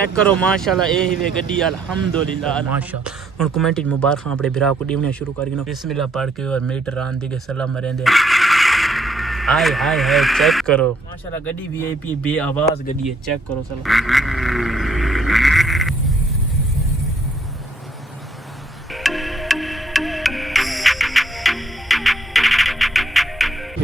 Check करो माशाल्लाह ए ही वे गड्डी अल्हम्दुलिल्लाह माशाल्लाह हुन कमेंट मुबारक अपने भरा को देवने शुरू कर गिनो बिस्मिल्लाह पढ़ के और मीटर रान दी के सलाम मरेंदे हाय हाय हाय चेक करो माशाल्लाह गड्डी वीआईपी बे आवाज गड्डी है चेक करो सलाम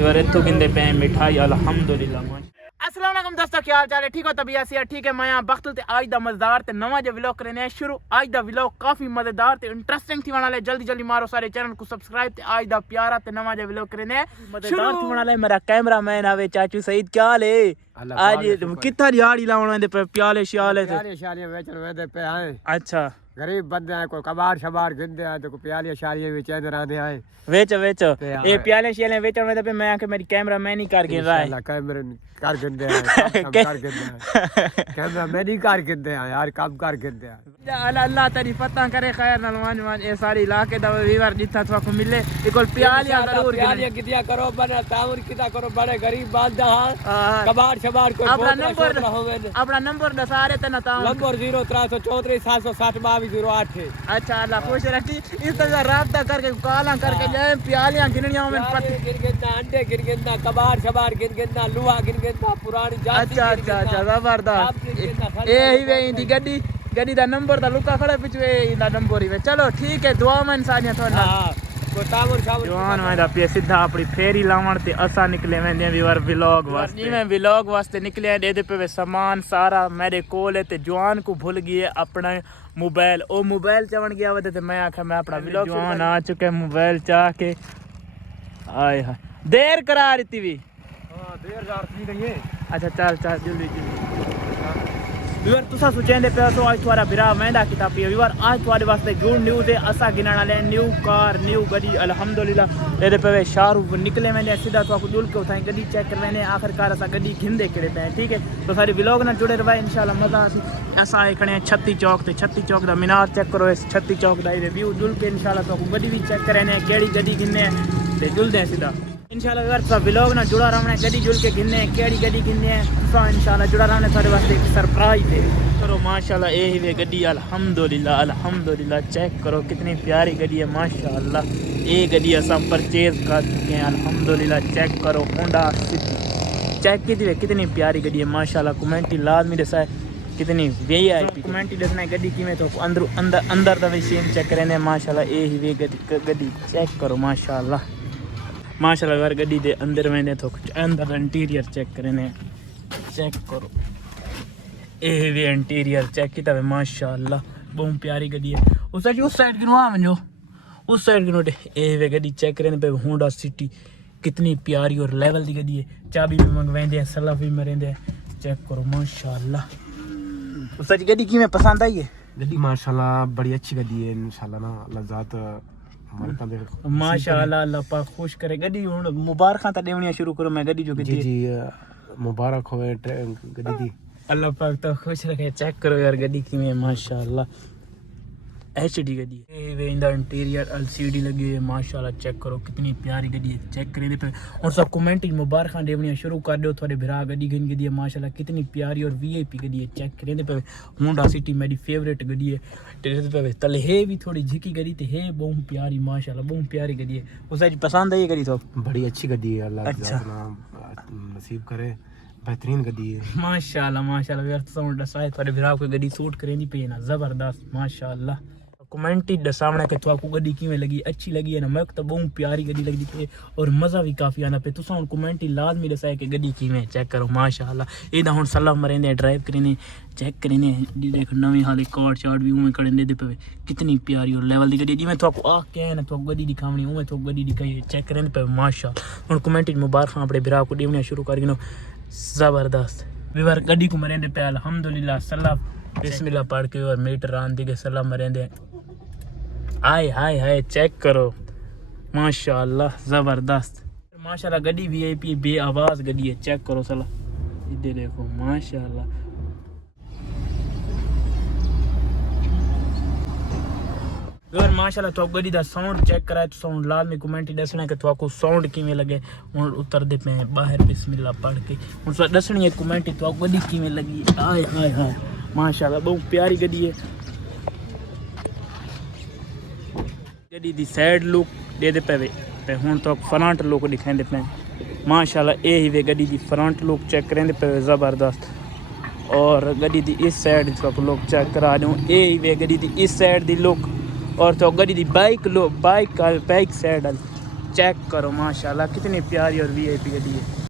यार इतो गिंदे पे मिठाई अल्हम्दुलिल्लाह अस्सलाम वालेकुम दोस्तों क्या हाल चाल है ठीक हो तबीयत से ठीक है मैं यहाँ बख्तुल ते आज दा मजेदार ते नवा जो व्लॉग करने शुरू आज दा व्लॉग काफी मजेदार ते इंटरेस्टिंग थी वाला है जल्दी जल्दी मारो सारे चैनल को सब्सक्राइब ते आज दा प्यारा ते नवा जो व्लॉग करने मजेदार थी वाला है मेरा कैमरामैन आवे चाचू सईद क्या हाल है आज कितना दिहाड़ी लावण दे पे प्याले श्याले ते वेचन वेदे पे आए अच्छा गरीब बंदे हैं कोई कबाड़ शबाड़ गिनदे हैं तो कोई प्याले शालियां विच इधर आंदे आए वेच वेच ए प्याले श्याले वेचण में पे मैं के मेरी कैमरामैन ही कर गिन रहा है कैमरा कर गिनदे हैं काम कर गिनदे हैं कैमरा मैन ही कर गिनदे हैं यार काम कर गिनदे हैं अल्लाह तेरी फतह करे खैर नलवान मान ए सारी इलाके दा वीवर जितना तो को मिले इकोल प्यालिया जरूर प्यालिया कितिया करो बने ताउर किता करो बड़े गरीब बालदा हां कबाड़ शबाड़ कोई अपना नंबर दसा रहे थे ना ताउर नंबर 0334 760 2208 अच्छा अल्लाह खुश रखी इस तरह राब्ता करके काला करके जाए प्यालियां गिननियां में पत्ते गिन गिनना अंडे गिन गिनना कबाड़ शबाड़ गिन गिनना लुहा गिन गिनना पुरानी जाति अच्छा जबरदस्त ए ही वे इंदी गड्डी दा नंबर दा लुका खड़े पिछवे इंदा नंबर ही वे चलो ठीक है दुआ में इंसानियत थोड़ा हां को टावर शावर जवान में दा पे सीधा अपनी फेरी लावण ते असा निकले वेंदे वीवर व्लॉग वास्ते जी मैं व्लॉग वास्ते निकले दे दे पे सामान सारा मेरे कोल है ते जवान को भूल गई अपना मोबाइल ओ मोबाइल चवण गया वदे ते मैं आखा मैं अपना व्लॉग जवान आ चुके मोबाइल चाह के आए हाय देर करा रही थी हां देर जार थी गई है अच्छा चल जल्दी व्यूअर तुसा सोचेंदे पे तो आज तुम्हारा बिरा वेंदा किताब पे व्यूअर आज तुम्हारे वास्ते गुड न्यूज़ है असा गिनण वाले न्यू कार न्यू गड्डी अल्हम्दुलिल्लाह एदे पे शाहरुख निकले मैंने सीधा तो को जुल के उठाई गड्डी चेक कर लेने आखिरकार असा गड्डी घिंदे केड़े पे ठीक है तो सारी व्लॉग ना जुड़े रहे इंशाल्लाह मजा आसी ऐसा खड़े छत्ती चौक दा मीनार चेक करो इस छत्ती चौक दा व्यू जुल के इंशाल्लाह तो को गड्डी भी चेक करेने केड़ी गड्डी गिनने ते जुलदे सीधा इंशाल्लाह अगर सब व्लॉग ना जुड़ा रहना गड्डी जुल के गिनने केड़ी गड्डी गिनने तो इंशाल्लाह जुड़ा रहने सारे वास्ते एक सरप्राइज है करो माशाल्लाह ए ही वे गड्डी अल्हम्दुलिल्लाह चेक करो कितनी प्यारी गड्डी है माशाल्लाह ये गड्डी हम परचेज कर चुके हैं अल्हम्दुलिल्लाह चेक करो होंडा सिटी चेक कितनी प्यारी गड्डी है माशाल्लाह कमेंट लाजमी दसा कितनी वीआईपी कमेंट दसना गड्डी किवें तो अंदर दा सीन चेक करने माशाल्लाह ए ही वे गड्डी चेक करो माशाल्लाह अगर गड्डी दे अंदर मैंने तो अंदर इंटीरियर चेक करने चेक करो ए भी इंटीरियर चेक किया माशाल्लाह बहुत प्यारी गड्डी है उस साइड गिनवा वञो उस साइड गिनो ए वे गड्डी चेक करने पे होंडा सिटी कितनी प्यारी और लेवल दी गड्डी है चाबी भी मंगवाइंदे हैं सलाह भी मरेंदे हैं चेक करो माशाल्लाह उस गड्डी की में पसंद आई है गड्डी माशाल्लाह बड़ी अच्छी गड्डी है इंशाल्लाह ना अल्लाह ज़ात माशाल्लाह अल्लाह पाक खुश करे गड्डी हुन मुबारक ता देवनिया शुरू करो मैं गड्डी जो की जी मुबारक होवे गड्डी दी अल्लाह पाक तो खुश रखे चेक करो यार गड्डी की में माशाल्लाह एचडी गड्डी है वे इंदा इंटीरियर एलसीडी लगी है माशाल्लाह चेक करो कितनी प्यारी गड्डी है चेक करे दे पे और सब कमेंट मुबारक देवनिया शुरू कर दो थोड़े भरा गड्डी गिन गड्डी है माशाल्लाह कितनी प्यारी और वीआईपी गड्डी है चेक करे दे पे होंडा सिटी मेरी फेवरेट गड्डी है तेरे पे तले है भी थोड़ी झिकी गड्डी ते है बहुत प्यारी माशाल्लाह बहुत प्यारी गड्डी है उस आज पसंद आई गड्डी तो बड़ी अच्छी गड्डी है अल्लाह नसीब करे बेहतरीन गड्डी है माशाल्लाह यार साउंड दसाए थोड़े भरा को गड्डी सूट करेंदी पे ना जबरदस्त माशाल्लाह कमेंट ही दसावना के तो आपको गड्डी किवें लगी अच्छी लगी है ना मैं तो बहुत प्यारी गड्डी लगी थी और मज़ा भी काफ़ी आना पे तुसा हुन कमेंट ही लाजमी दसाए कि गड्डी किवें चेक करो माशाल्लाह एदा हुन सलाह मरेंदे ड्राइव करने चेक करने देख नवी हाले कार्ड चार्ट भी उमें खड़े दे पे कितनी प्यारी और लेवल दी गड्डी जिवें तो आपको आ के ना तो गड्डी दिखावनी उमें तो गड्डी दिखाई चेक करने पे माशाल्लाह हुन कमेंट मुबारक अपने भरा को देवनिया शुरू कर गिनो जबरदस्त वीवर गड्डी को मरेंदे पे अल्हम्दुलिल्लाह सलाह बिस्मिल्लाह पढ़ के और मीटर रान दी के सलाह मरेंदे हाय हाय हाय चेक करो माशाल्लाह जबरदस्त माशाल्लाह गड्डी वीआईपी बे आवाज गड्डी है चेक करो सला इधर देखो माशाल्लाह अगर माशाल्लाह तो गड्डी दा साउंड चेक कराए तो साउंड लाजमी कमेंट दसना कि तो आपको साउंड किवें लगे हुन उतर दे पे बाहर बिस्मिल्लाह पढ़ के हुन दसनी है कमेंट तो गड्डी किवें लगी हाय हाय हाय माशाल्लाह बहुत प्यारी गड्डी है। गड्डी दी साइड लुक दे दे पे ते हुण तो फ्रंट लुक दिखांदे पे माशाल्लाह। ये ही वे गड्डी दी फ्रंट लुक चेक करेंदे पे ज़बरदस्त। और गड्डी दी इस साइड तो लुक चेक करा दूँ। ये ही वे गड्डी दी इस साइड दी लुक और तो गड्डी दी bike look bike side check करो माशाल्लाह कितनी प्यारी और वीआईपी गड्डी है।